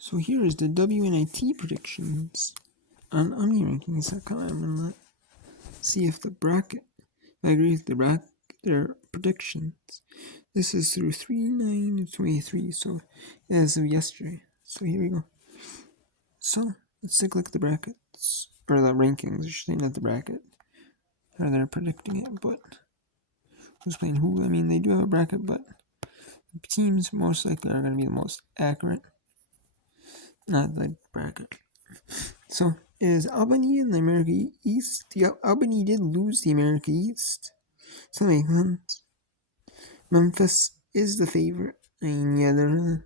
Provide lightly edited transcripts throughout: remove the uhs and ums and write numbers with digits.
So here is the WNIT predictions on OmniRankings.com, and let's see if I agree with their predictions. This is through 3/9/23, so as of yesterday. So here we go. So let's take a look at the brackets, or the rankings, I should say, not the bracket. Or they're predicting it, but who's playing who? I mean, they do have a bracket, but the teams most likely are going to be the most accurate, not the bracket. So is Albany in the America East? Albany did lose the America East, so that makes sense. Memphis is the favorite. I mean, yeah, they're the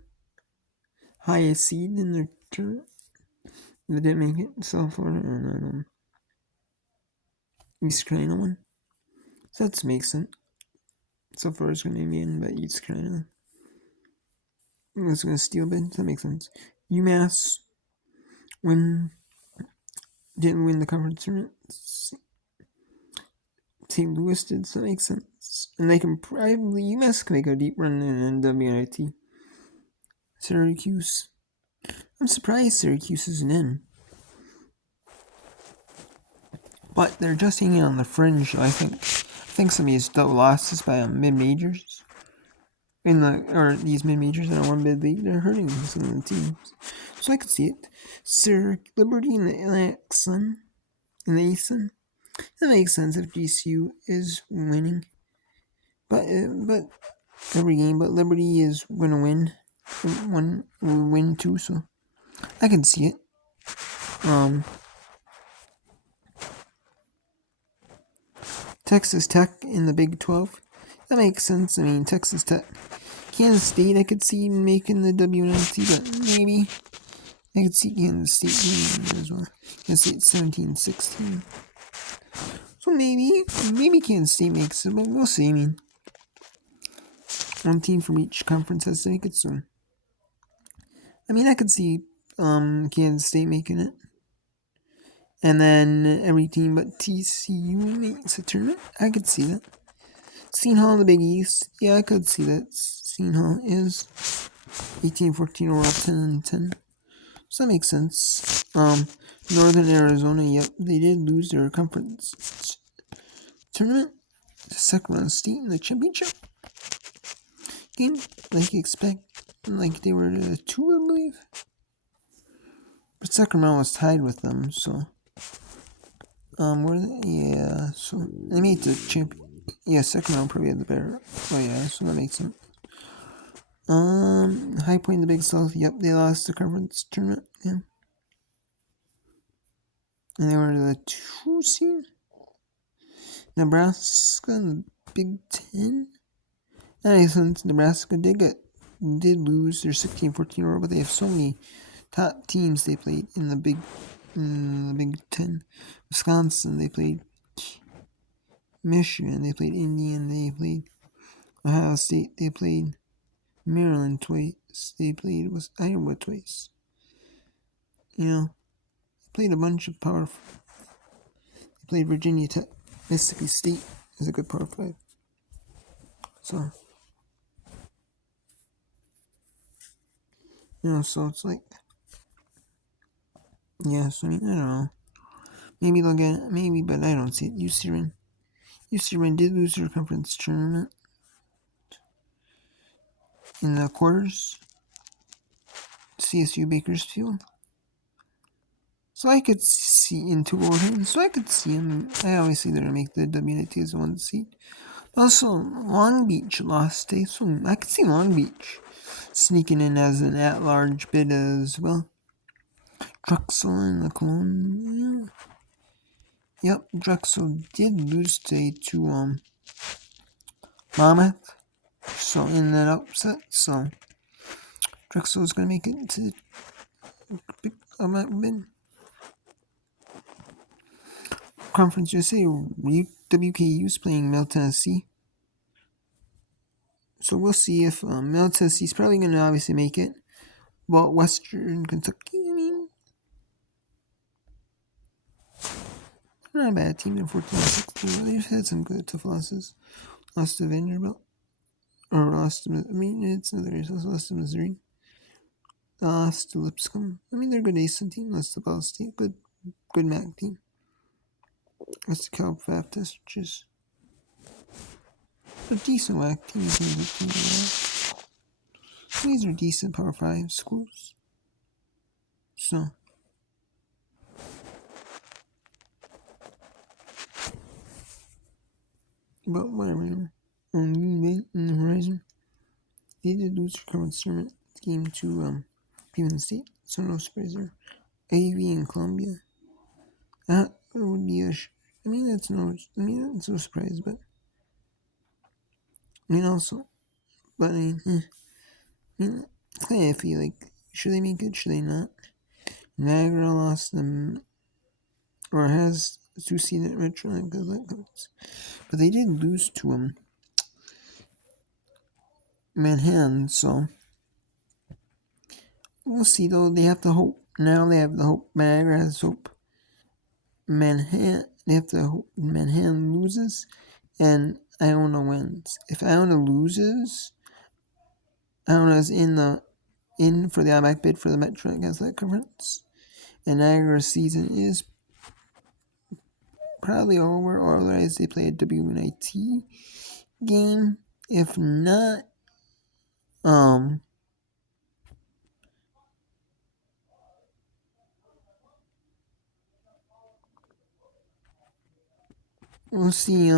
highest seed in their tournament. They didn't make it. South Florida and East Carolina won. So that makes sense. South Florida's going to be in, but East Carolina was going to steal a bit. That makes sense. UMass didn't win the conference tournament. St. Louis did, so that makes sense. And they can probably, UMass can make a deep run in WNIT. Syracuse. I'm surprised Syracuse isn't in. But they're just hanging on the fringe, I think some of these double losses by mid-majors. These mid-majors in a one-bid league, they're hurting some of the teams. So I could see it. Liberty in the Atlantic Sun, in the East Sun. That makes sense if GCU is winning. But every game, but Liberty is going to win. One will win too, so I can see it. Texas Tech in the Big 12. That makes sense. I mean, Texas Tech. Kansas State, I could see making the WNIT, but maybe I could see Kansas State winning as well. Kansas State 17-16. So maybe Kansas State makes it, but we'll see. I mean, one team from each conference has to make it soon. I mean, I could see Kansas State making it. And then every team but TCU makes a tournament. I could see that. Seton Hall in the Big East. Yeah, I could see that. Seton Hall is 18-14 overall, 10-10. So that makes sense. Northern Arizona, yep, they did lose their conference tournament. The Sacramento State in the championship game, like you expect. Like they were 2, I believe. But Sacramento was tied with them, so. Yeah, so they made the champion. Yeah, Sacramento probably had the better. Oh yeah, so that makes sense. High Point in the Big South. Yep, they lost the conference tournament. Yeah, and they were the 2 seed. Nebraska in the Big 10. That makes sense. Nebraska did lose their 16-14 row, but they have so many top teams they played in the Big 10. Wisconsin, they played Michigan, they played Indiana, they played Ohio State, they played Maryland twice, they played Iowa twice. You know, they played a bunch of Power 5. They played Virginia Tech. Mississippi State is a good Power 5. So, so it's like, yeah, so I mean, I don't know. Maybe they'll get it, maybe, but I don't see it. UC did lose their conference tournament in the quarters. CSU Bakersfield. So I could see into Oregon. So I could see them. I always see they're going to make the WNIT as 1 seed. Also, Long Beach lost today. So I could see Long Beach sneaking in as an at-large bid as well. Drexel and the Cologne. Yep, Drexel did lose today to Monmouth. So in that upset, so Drexel is going to make it into the big bid. Conference USA, WKU is playing Middle Tennessee. So we'll see if Middle Tennessee is probably going to obviously make it. But Western Kentucky, I mean, they're not a bad team. They're 14-16. They've had some good tough losses. Lost to Vanderbilt. Or lost to, I mean, it's another race. Lost to Missouri. lost to Lipscomb. I mean, they're a good ASUN team. That's the Ball State. Good MAC team. That's the Cal Baptist, which is a decent WAC team. These are decent Power 5 schools. So, but whatever. On the horizon, they did lose their conference tournament game to Penn State, so no surprise there. AV in Columbia. That would be that's no surprise, but also, but it's kind of iffy. Like, should they make it? Should they not? Niagara lost them, or has 2 seed at Metro, but they did lose to Manhattan, so we'll see. Though they have to hope. Now they have the hope. Niagara has hope. Manhattan, they have to hope Manhattan loses, and Iona wins. If Iona loses, Iona is in for the automatic bid for the Metro Athletic Conference, and Niagara's season is probably over, or otherwise they play a WNIT game. If not, we'll see.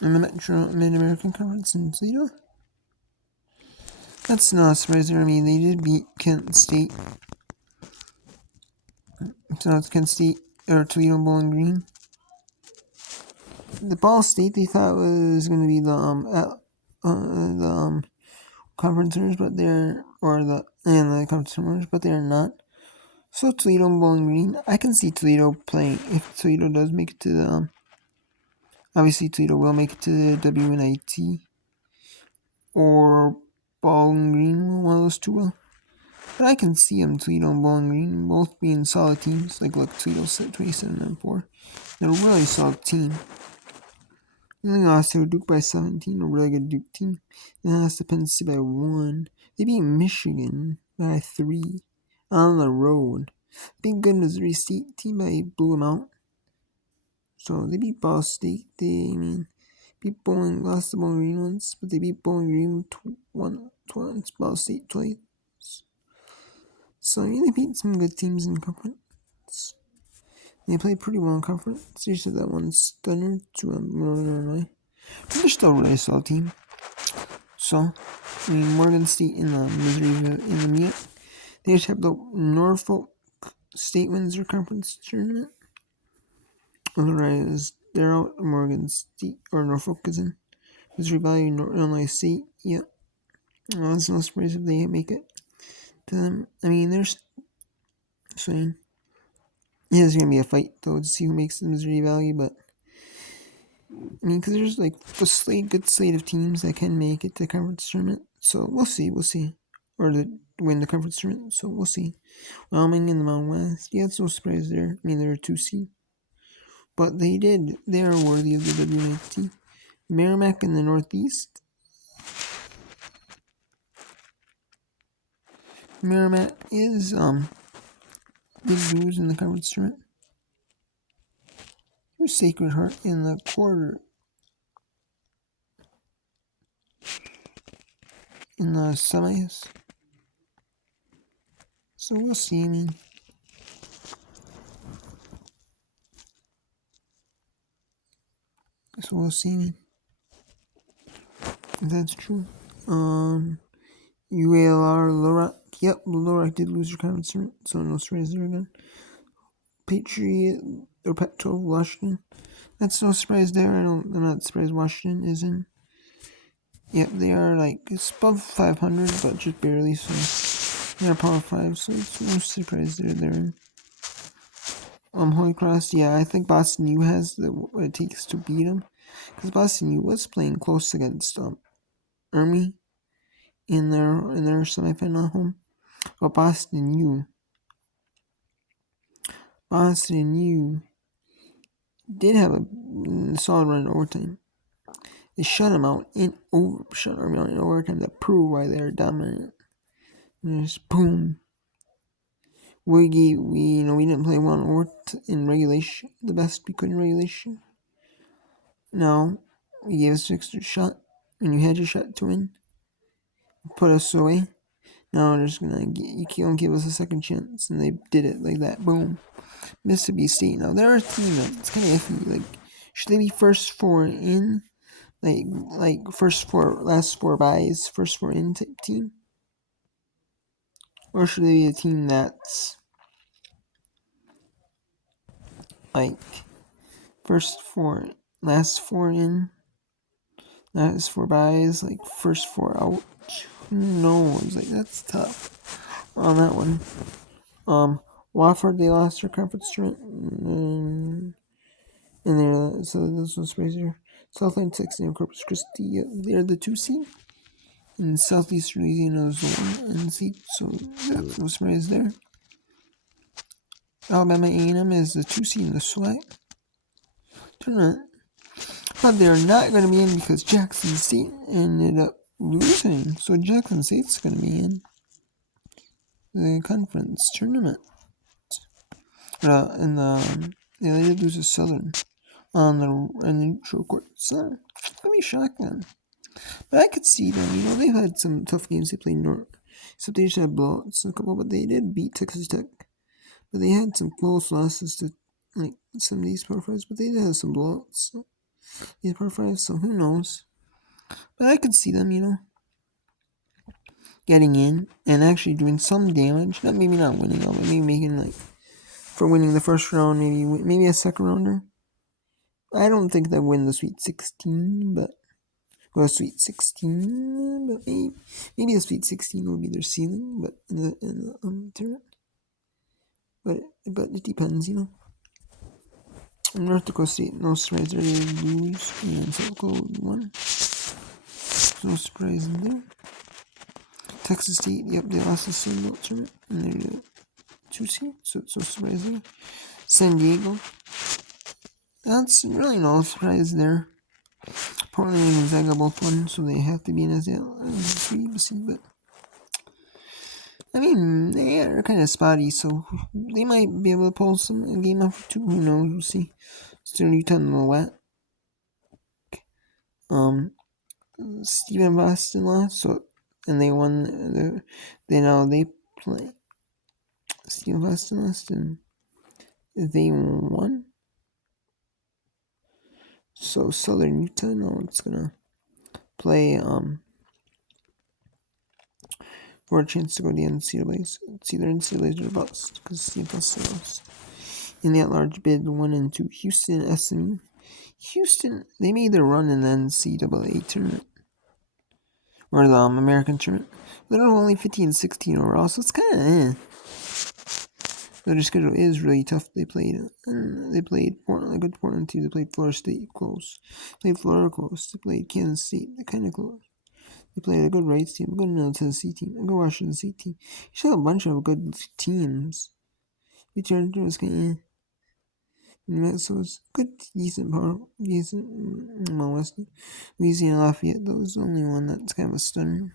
In the Metro Mid-American Conference in Toledo. That's not a surprise there. I mean, they did beat Kent State. So it's Kent State or Toledo Bowling Green. The Ball State they thought was going to be the conference winners, but the conference winners, but they're not. So Toledo and Bowling Green, I can see Toledo playing if Toledo does make it to the. Obviously, Toledo will make it to the WNIT, or Bowling Green, one of those two will. But I can see them, Toledo and Bowling Green, both being solid teams. Like, look, Toledo's 27-4. They're a really solid team. They lost to Duke by 17, a really good Duke team. They lost to Penn State by 1. They beat Michigan by 3 on the road. Beat good Missouri State team, by blew them out. So they beat Ball State. Beat lost to Bowling Green once, but they beat Bowling Green once, Ball State twice. So they beat some good teams in conference. They played pretty well in conference. They just had that one stunner to Northern Illinois. But they're still a really solid team. So, Morgan State in the Missouri in the meet. They just have the Norfolk State wins their conference tournament. Otherwise, they're out. Morgan State or Norfolk is in. Missouri Valley, Illinois State. Yeah. It's no surprise if they make it to them. There's saying there's gonna be a fight though to see who makes the Missouri Valley, but because there's like a good slate of teams that can make it to the conference tournament. So we'll see, or to win the conference tournament. So we'll see. Wyoming in the Mountain West. Yeah, it's no surprise there. They're a 2 seed, but they are worthy of the WNIT. Merrimack in the Northeast. Merrimack is big news in the conference tournament. Here's Sacred Heart in the quarter. In the semis. So we'll see. So we'll see. If that's true. UALR Lorac. Yep, Lorac did lose their conference tournament, so no surprise there again. Patriot or Pac-12 Washington. That's no surprise there. I'm not surprised Washington is in. Yep, they are it's above 500, but just barely. So they're Power 5, so it's no surprise they're in. Holy Cross, yeah, I think Boston U has what it takes to beat them, because Boston U was playing close against Army in their semifinal at home. But Boston U Boston and U did have a solid run in overtime. They shut them out in overtime to prove why they're dominant. And just boom. We didn't play one in regulation, the best we could in regulation. No, we gave us an extra shot, and you had your shot to win. Put us away. Now they're just you can't give us a second chance, and they did it like that. Boom. Mississippi State. Now they're a team that's kind of iffy. Like, should they be first four in? Like last four buys, first four in type team, or should they be a team that's like first four, last four in, last four buys, like first four out? Who knows? Like, that's tough on that one. Wofford, they lost their conference tournament, and they're so this was crazier. Southland, Texas, and Corpus Christi, they're the 2 seed. And Southeast Louisiana is the 1 seed, so that's no surprise there. Alabama A&M is the 2 seed in the SWAC tournament, but they're not going to be in because Jackson State ended up losing. So Jackson State's going to be in the conference tournament. They did lose to Southern on the neutral court, so I'd be shocked then. But I could see them. They've had some tough games. They played North, except they just had blowouts a couple, but they did beat Texas Tech. But they had some close losses to like some of these Power 5s, but they did have some blowouts. These Power 5s, so who knows? But I could see them, getting in and actually doing some damage. Maybe not winning all, but maybe making for winning the first round, maybe a second rounder. I don't think they'll win the Sweet 16, but Sweet 16, but maybe the Sweet 16 will be their ceiling, but in the tournament. But it depends, North Dakota State, no surprise, they lose, and South Dakota won. No surprise in there. Texas State, yep, they lost the Sun Belt tournament, and they're the 2 seed, so it's no surprise there. San Diego, that's really no surprise there. Portland and Gonzaga both won, so they have to be in as the 3 seed, but I mean, they are kind of spotty, so they might be able to pull a game off too. Who knows? We'll see. Still Utah in the wet. Stephen Boston lost, and they won. They play. Stephen Boston lost, and they won. So Southern Utah, no, it's gonna play for a chance to go to the NCAAs. It's either NCAAs or bust, because Stephen Boston lost. In the at-large bid 1 and 2, Houston, SMU. Houston, they made their run in the NCAA tournament, or the American tournament. They're only 15-16 overall, so it's kind of Their schedule is really tough. They played Portland, a good Portland team. They played Florida State close. Played Florida close. They played Kansas State, kind of close. They played a good Rice team, a good Middle Tennessee team, a good Washington State team. You still have a bunch of good teams. You turned to was kind of. So it's good, decent, West. Louisiana Lafayette, though, is the only one that's kind of a stunner.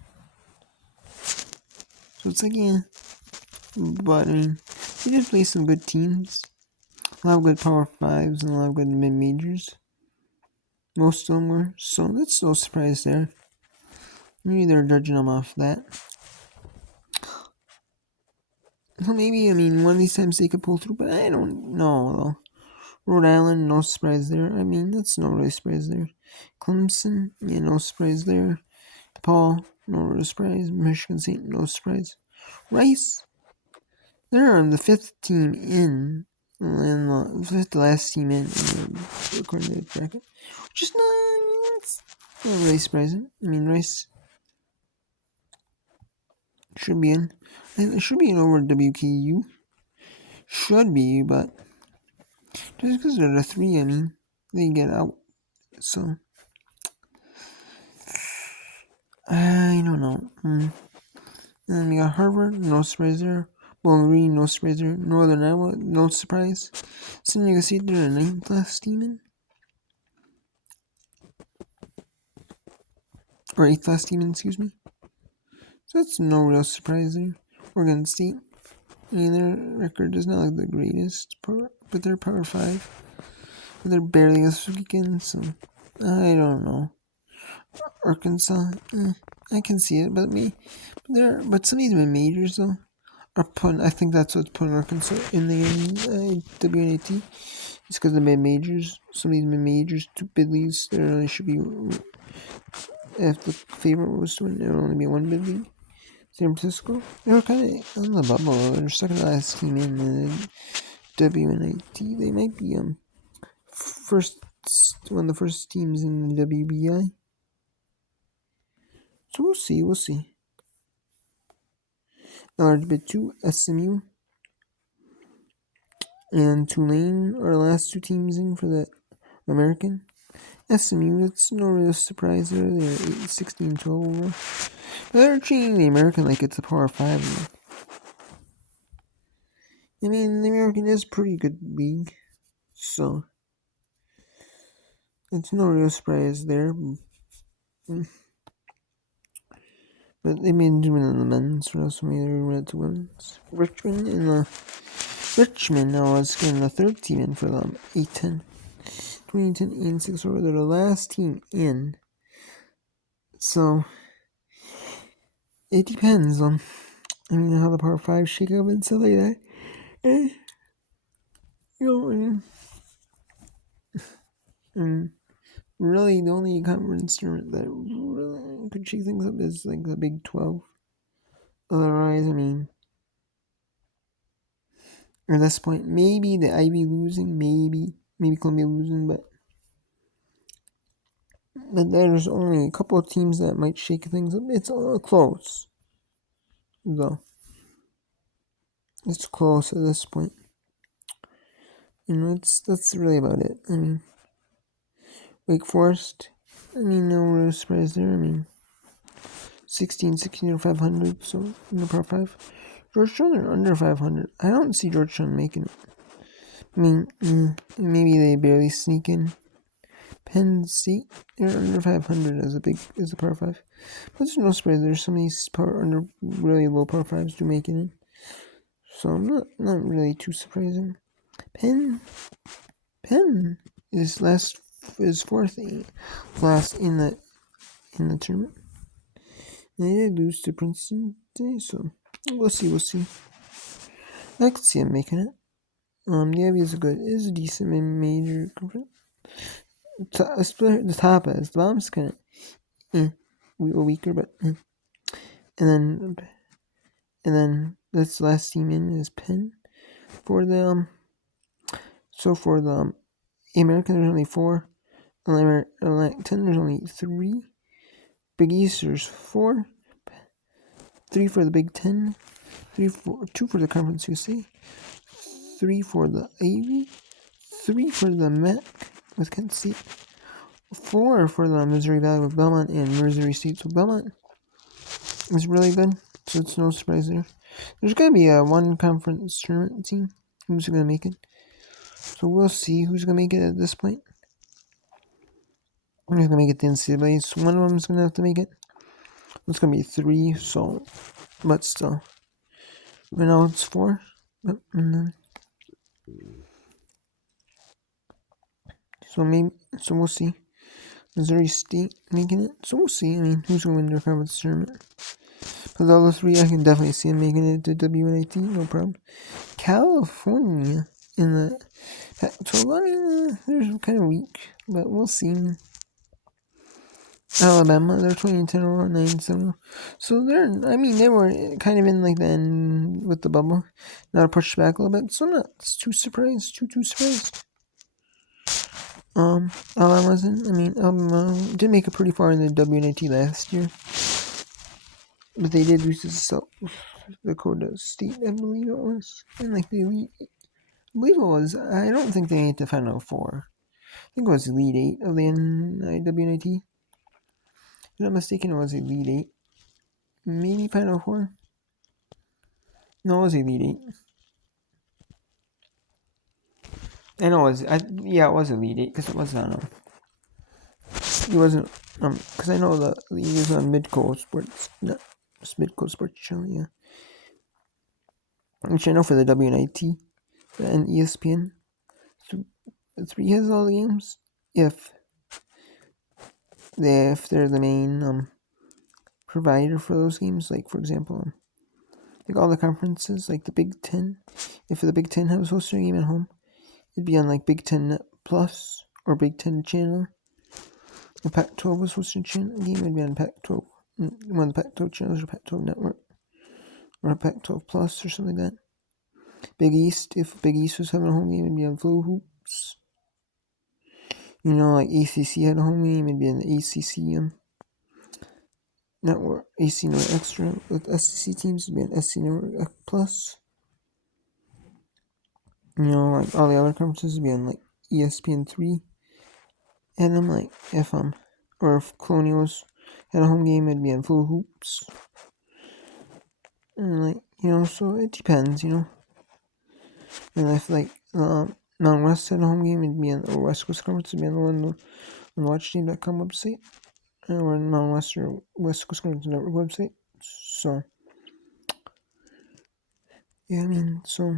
So it's but I mean, they did play some good teams. A lot of good Power 5s and a lot of good mid-majors. Most of them were, so that's no surprise there. Maybe they're judging them off that. So maybe, one of these times they could pull through, but I don't know, though. Rhode Island, no surprise there. That's no really surprise there. Clemson, no surprise there. DePaul, no real surprise. Michigan State, no surprise. Rice, they're the 5th team in, and the 5th last team in according to the bracket. Which is that's not really surprising. Rice should be in. It should be in over WKU. Should be, but just because they're the 3, they get out. So, I don't know. And then we got Harvard, no surprise there. Bowling Green, no surprise there. Northern Iowa, no surprise. San Diego State, they're a 9th class team in. Or 8th class team in, excuse me. So that's no real surprise there. Oregon State, I mean, their record is not like the greatest, but they're Power 5. But they're barely this weekend, so I don't know. Arkansas, I can see it, but but some of these majors though are putting. I think that's what's putting Arkansas in the WNIT. It's because the mid majors. Some of these mid majors, two bid leagues, there only should be. If the favorite was to win, there would only be one bid league. San Francisco, they were kind of on the bubble. They're second last team in the WNIT. They might be one of the first teams in the WBI. So we'll see. Large bid 2, SMU and Tulane are the last two teams in for the American. SMU, it's no real surprise there. They're 16-12 overall. They're treating the American like it's a Power 5. I mean, the American is a pretty good league, so it's no real surprise there. But they've been doing it in the men's for us. Maybe they're going to women's. Richmond now is getting the third team in for them. 8-10. 2010 and 6 over. They're the last team in. So it depends on how the Power 5 shake up and stuff like that. Really the only conference tournament that really could shake things up is like the Big 12. Otherwise, at this point, maybe the Ivy losing, maybe Columbia losing, but there's only a couple of teams that might shake things up. It's all close, though. It's close at this point. That's really about it. Wake Forest, no real surprise there. 16 or 500, so in the Power 5. Georgetown are under 500. I don't see Georgetown making it. Maybe they barely sneak in. Penn State, they're under 500 as a Power 5. But there's no surprise. There's some of these really low Power 5s do make it in. So I'm not really too surprising. Penn is fourth last in the tournament. They did lose to Princeton today, so we'll see. I could see them making it. The Ivy is a decent major conference. The top is the bottom's kind of weaker, but and then this last team in is Penn for the for the American there's only 4. Atlantic 10 there's only 3. Big East there's 4. 3 for the Big 10. 2 for the Conference USA. 3 for the Ivy. 3 for the MAC with Kent State. 4 for the Missouri Valley with Belmont and Missouri State with Belmont. It's really good, so it's no surprise there. There's going to be a one conference tournament team. Who's going to make it? So we'll see who's going to make it at this point. Who's going to make it to NCAA? So one of them is going to have to make it. It's going to be 3, so, but still. Right now it's 4. So we'll see. Missouri State making it. So we'll see. Who's going to win their conference tournament? For the other 3, I can definitely see them making it to WNIT. No problem. California in the Pac-12. They're kind of weak, but we'll see. Alabama, they're 20-10 overall, 9-7. So they were kind of in like the end with the bubble. Now pushed back a little bit, so I'm not too surprised. Alabama's in. Alabama did make it pretty far in the WNIT last year, but they did lose to South Dakota State, I believe it was, in like the elite. I believe it was. I don't think they made the Final 4. I think it was Elite 8 of the WNIT. If I'm not mistaken, it was Elite 8. Maybe Final 4. No, it was Elite 8. I know it was, yeah, it was Elite 8, because it wasn't, it wasn't, because I know the league is on Midco Sports, no, it's Midco Sports Channel, yeah. Which I know for the WNIT and ESPN, 3 has all the games, if they're the main, provider for those games, like, for example, like all the conferences, like the Big Ten, if the Big Ten was hosting a game at home, it'd be on, like, Big Ten Plus, or Big Ten Channel. The Pac-12 was hosting a game, it'd be on Pac-12, one of the Pac-12 channels, or Pac-12 Network, or Pac-12 Plus, or something like that. Big East, if Big East was having a home game, it'd be on Flow Hoops. You know, like ACC had a home game, it'd be on the ACC Network, AC Network Extra. With SEC teams, it'd be on SC Network Plus. You know, like all the other conferences would be on, like, ESPN3. And I'm like, or if Colonials had a home game, it'd be on Flow Hoops. And, like, you know, so it depends, you know. And if, like, Mountain West had a home game, it'd be on the West Coast Conference, it'd be on the WatchTeam.com website, or on Mountain West or West Coast Conference Network website. So, yeah, I mean, so,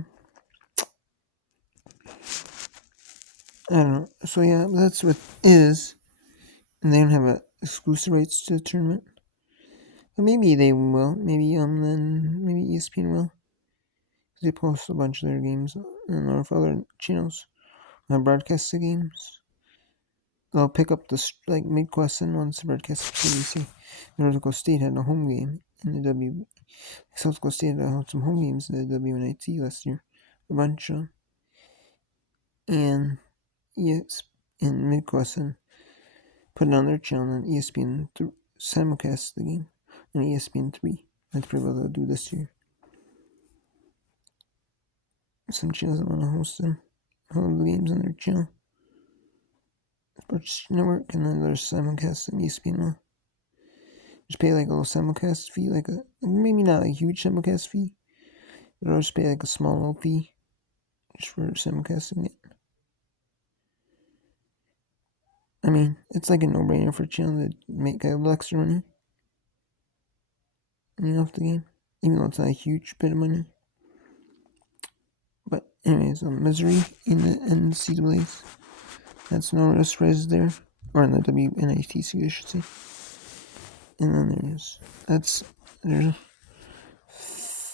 I don't know. So, yeah, that's what it is. And they don't have exclusive rights to the tournament. But maybe they will. Maybe ESPN will. They post a bunch of their games, and or if other channels broadcast the games, they'll pick up the, like, Midwestern ones to broadcast ABC. North Dakota State had a home game in the South Dakota State had some home games in the WNIT last year, a bunch of, and yes, in Midwestern put it on their channel, and ESPN simulcast the game on ESPN3. That's probably what they'll do this year. Some channels that want to host the games on their channel, Sports Network, and then there's simulcast on ESPN will. Just pay, like, a little simulcast fee, like maybe not a huge simulcast fee, but I'll just pay, like, a small little fee just for simulcasting it. I mean, it's like a no-brainer for a channel to make a little extra money, you know, off the game, even though it's not a huge bit of money. But anyways, Missouri in the NCAAs, that's no real surprises there, or in the WNIT, I should say. And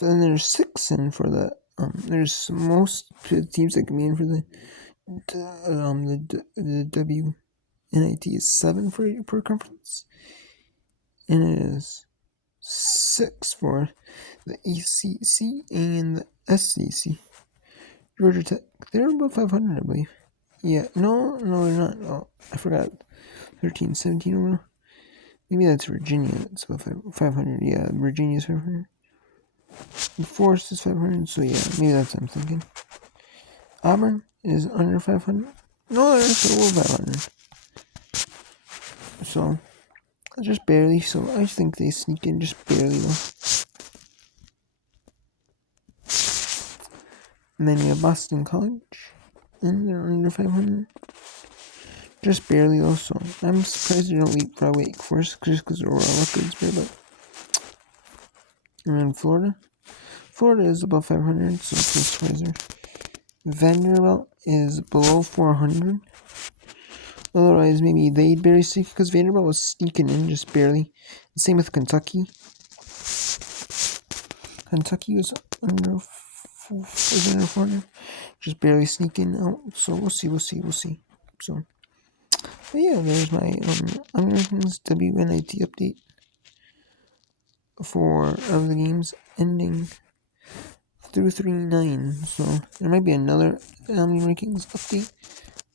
then there's 6 in for the there's most teams that can be in for the WNIT is 7 per conference, and it is 6 for the ACC and the SEC. Georgia Tech, they're above 500, I believe. Yeah, no, they're not. Oh, I forgot. 13, 17 overall. Maybe that's Virginia. That's about 500. Yeah, Virginia's 500. And Forest is 500. So yeah, maybe that's what I'm thinking. Auburn is under 500. No, they're actually over 500. So just barely. So I think they sneak in just barely though. And then you have Boston College, and they're under 500. Just barely though. So I'm surprised they don't leap for Wake Forest just because their overall record's pretty bad. And then Florida is above 500, so it's no surprise there. Vanderbilt is below 400. Otherwise, maybe they'd barely sneak because Vanderbilt was sneaking in just barely. Same with Kentucky. Kentucky was under 400, just barely sneaking out. So we'll see. So, but yeah, there's my Americans WNIT update for the games ending through 3-9. So there might be another rankings update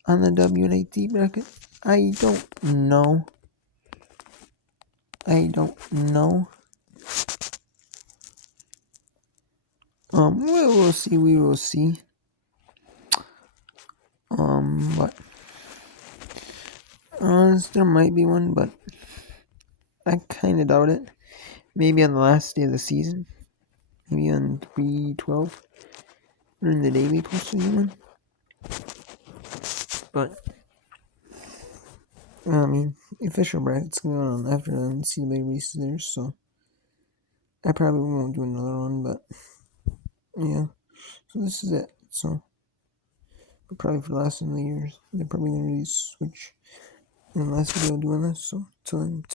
on the WNIT bracket. I don't know. We will see. But there might be one, but I kind of doubt it. Maybe on the last day of the season. maybe on 3/12 or in the day we posted one. But I mean, official brackets going on after the NCAA releases there, so I probably won't do another one. But yeah, so this is it. So probably for the last of the years, they're probably gonna release Switch in the last video doing this. So till then.